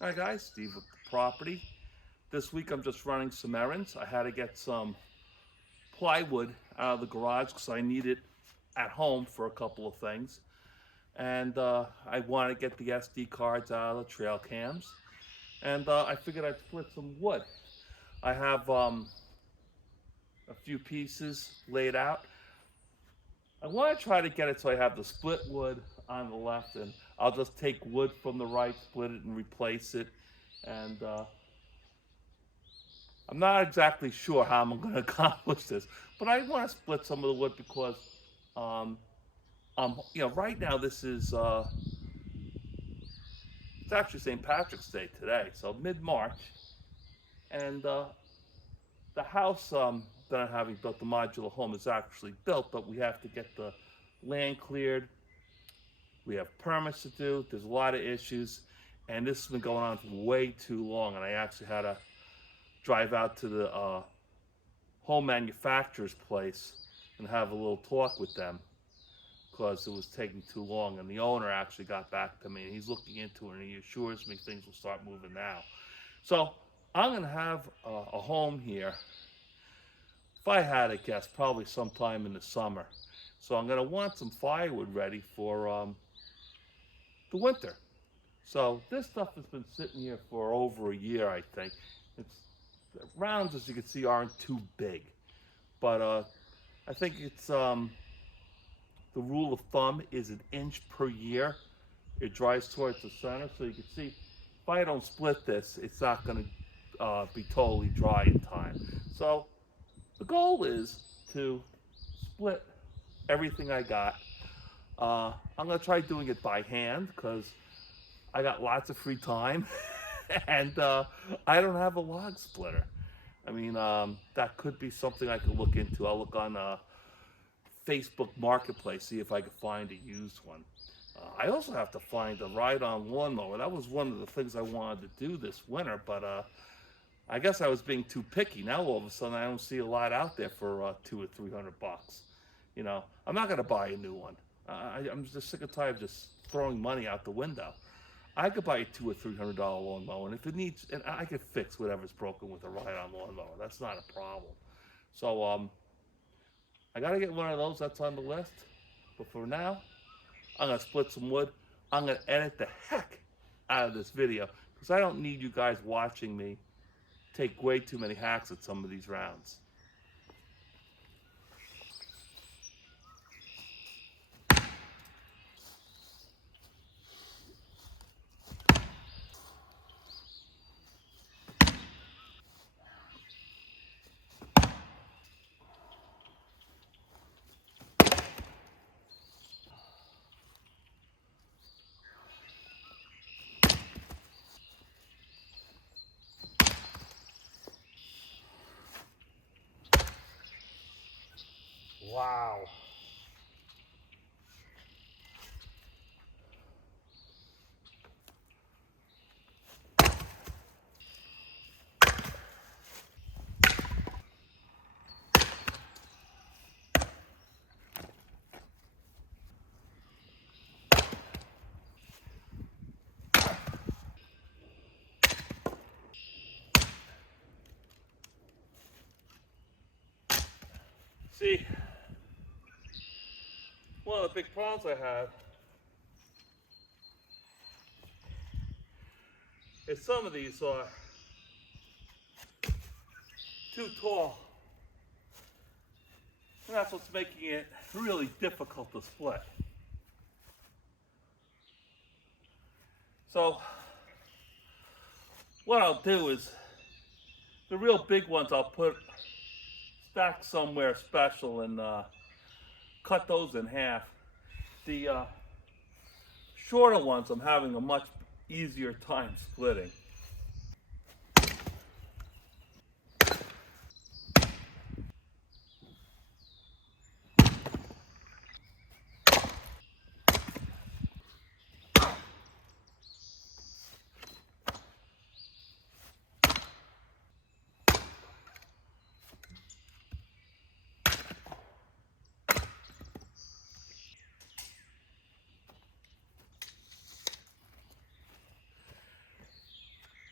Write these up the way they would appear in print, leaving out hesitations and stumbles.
Hi guys, Steve with the property. This week I'm just running some errands. I had to get some plywood out of the garage because I need it at home for a couple of things. And I want to get the SD cards out of the trail cams. And I figured I'd split some wood. I have a few pieces laid out. I want to try to get it so I have the split wood on the left, and I'll just take wood from the right, split it, and replace it. And I'm not exactly sure how I'm going to accomplish this, but I want to split some of the wood because, um, right now this is it's actually St. Patrick's Day today, so mid-March, and the house that I'm having built, the modular home, is actually built, but we have to get the land cleared. We have permits to do. There's a lot of issues, and this has been going on for way too long, and I actually had to drive out to the home manufacturer's place and have a little talk with them because it was taking too long. And the owner actually got back to me, and he's looking into it, and he assures me things will start moving now. So I'm going to have a home here, if I had to guess, probably sometime in the summer. So I'm going to want some firewood ready for the winter. So this stuff has been sitting here for over a year, I think. It's the rounds, as you can see, aren't too big, but I think it's the rule of thumb is an inch per year. It dries towards the center, so you can see if I don't split this, it's not going to be totally dry in time. So the goal is to split everything I got. I'm going to try doing it by hand because I got lots of free time and I don't have a log splitter. I mean, that could be something I could look into. I'll look on Facebook Marketplace, see if I could find a used one. I also have to find a ride-on lawnmower. That was one of the things I wanted to do this winter, but I guess I was being too picky. Now all of a sudden I don't see a lot out there for $200 or $300. I'm not going to buy a new one. I'm just sick and tired of just throwing money out the window. I could buy a $200 or $300 lawnmower, and if it needs, and I could fix whatever's broken with a ride-on lawnmower. That's not a problem. So I got to get one of those. That's on the list. But for now, I'm gonna split some wood. I'm gonna edit the heck out of this video because I don't need you guys watching me take way too many hacks at some of these rounds. Wow. See, one of the big problems I have is some of these are too tall. And that's what's making it really difficult to split. So what I'll do is the real big ones I'll put stack somewhere special and cut those in half. The shorter ones I'm having a much easier time splitting.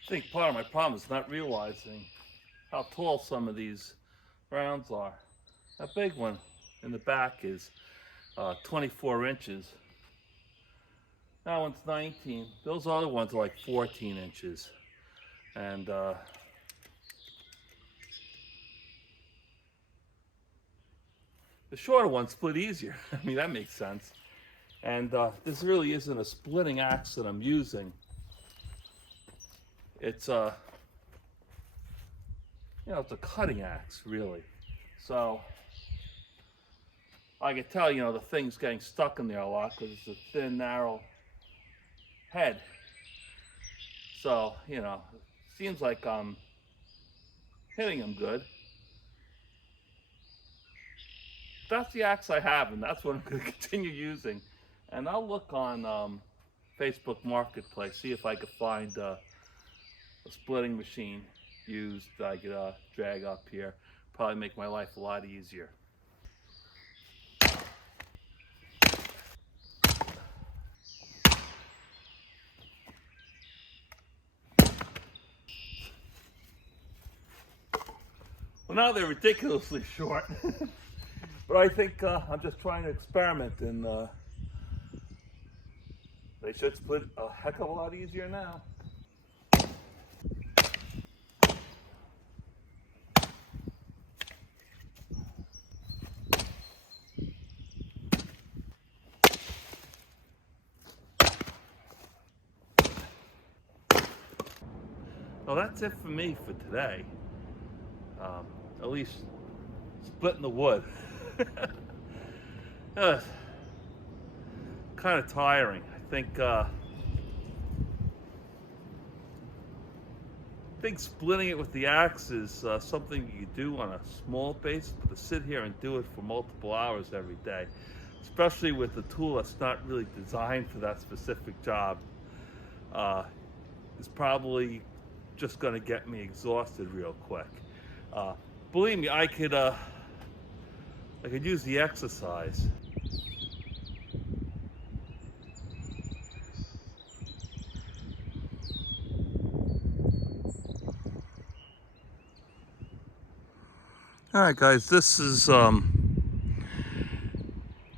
I think part of my problem is not realizing how tall some of these rounds are. That big one in the back is 24 inches. That one's 19. Those other ones are like 14 inches. And the shorter ones split easier. I mean, that makes sense. And this really isn't a splitting axe that I'm using. It's it's a cutting axe, really. So I can tell, the thing's getting stuck in there a lot because it's a thin, narrow head. So, it seems like I'm hitting him good. That's the axe I have, and that's what I'm going to continue using. And I'll look on Facebook Marketplace, see if I could find a splitting machine used that I could drag up here. Probably make my life a lot easier. Well, now they're ridiculously short. But I think I'm just trying to experiment, and they should split a heck of a lot easier now. Well, that's it for me for today. At least splitting the wood. Kind of tiring. I think splitting it with the axe is something you do on a small basis, but to sit here and do it for multiple hours every day, especially with a tool that's not really designed for that specific job, is probably just going to get me exhausted real quick. Believe me, I could use the exercise. All right, guys, this is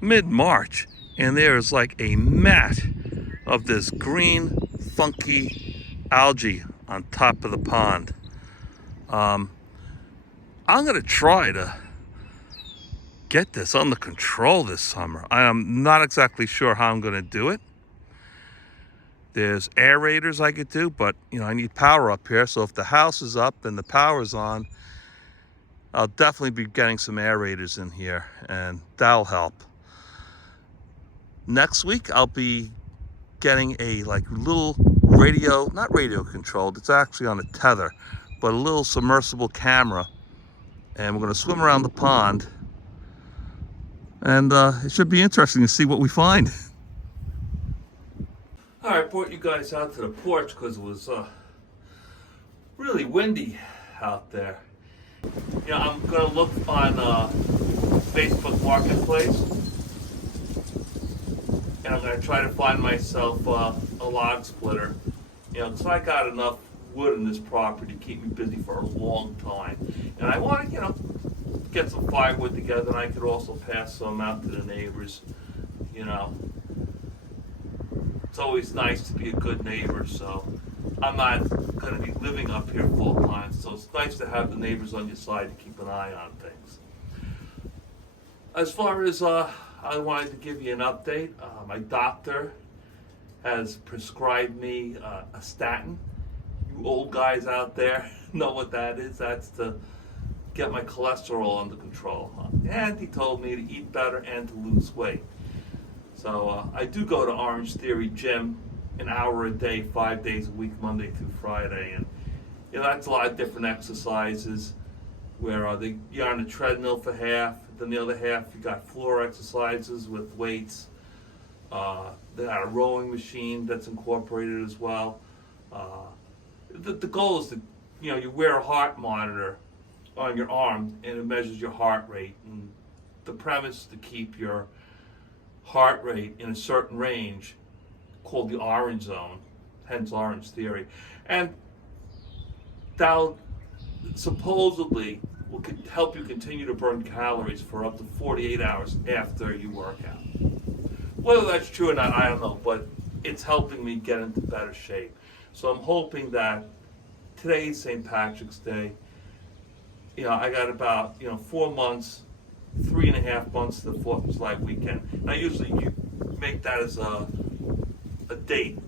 mid-March, and there's like a mat of this green, funky algae on top of the pond. I'm gonna try to get this under control this summer. I am not exactly sure how I'm gonna do it. There's aerators I could do, but I need power up here, so if the house is up and the power's on, I'll definitely be getting some aerators in here, and that'll help. Next week, I'll be getting a little not radio controlled, it's actually on a tether, but a little submersible camera, and we're gonna swim around the pond, and it should be interesting to see what we find. All right, I brought you guys out to the porch because it was really windy out there. I'm gonna look on Facebook Marketplace, and I'm gonna try to find myself a log splitter. Because I got enough wood in this property to keep me busy for a long time, and I want to, get some firewood together, and I could also pass some out to the neighbors. It's always nice to be a good neighbor, so I'm not going to be living up here full time, so it's nice to have the neighbors on your side to keep an eye on things. As far as I wanted to give you an update, my doctor has prescribed me a statin. You old guys out there know what that is. That's to get my cholesterol under control. And he told me to eat better and to lose weight. So I do go to Orange Theory Gym an hour a day, 5 days a week, Monday through Friday. And that's a lot of different exercises where you're on a treadmill for half, then the other half you got floor exercises with weights. They got a rowing machine that's incorporated as well. The goal is to, you wear a heart monitor on your arm and it measures your heart rate. And the premise is to keep your heart rate in a certain range called the orange zone, hence Orange Theory. And that'll supposedly will help you continue to burn calories for up to 48 hours after you work out. Whether that's true or not, I don't know, but it's helping me get into better shape. So I'm hoping that today's St. Patrick's Day. I got about 4 months, 3.5 months to the 4th of July weekend. And I usually make that as a date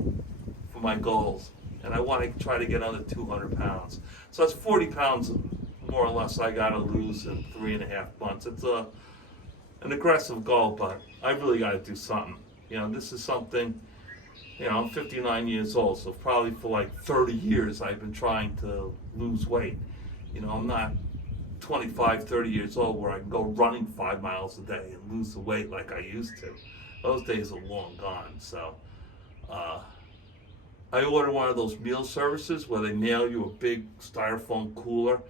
for my goals, and I want to try to get under 200 pounds. So that's 40 pounds more or less I got to lose in 3.5 months. It's an aggressive goal, but I really got to do something. This is something. I'm 59 years old, so probably for like 30 years I've been trying to lose weight. I'm not 25, 30 years old where I can go running 5 miles a day and lose the weight like I used to. Those days are long gone. So I ordered one of those meal services where they mail you a big styrofoam cooler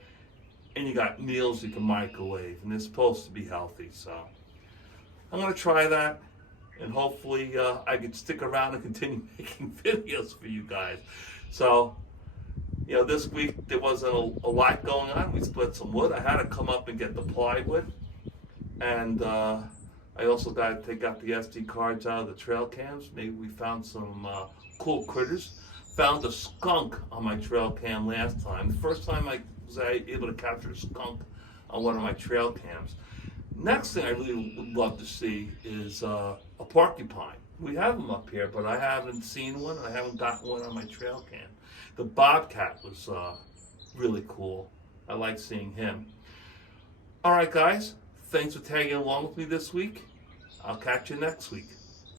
and you got meals you can microwave, and they're supposed to be healthy. So I'm going to try that. And hopefully I can stick around and continue making videos for you guys. So, this week there wasn't a lot going on. We split some wood. I had to come up and get the plywood. And I also got to take out the SD cards out of the trail cams. Maybe we found some cool critters. Found a skunk on my trail cam last time. The first time I was able to capture a skunk on one of my trail cams. Next thing I really would love to see is a porcupine. We have them up here, but I haven't seen one. I haven't gotten one on my trail cam. The bobcat was really cool. I like seeing him. All right, guys. Thanks for tagging along with me this week. I'll catch you next week.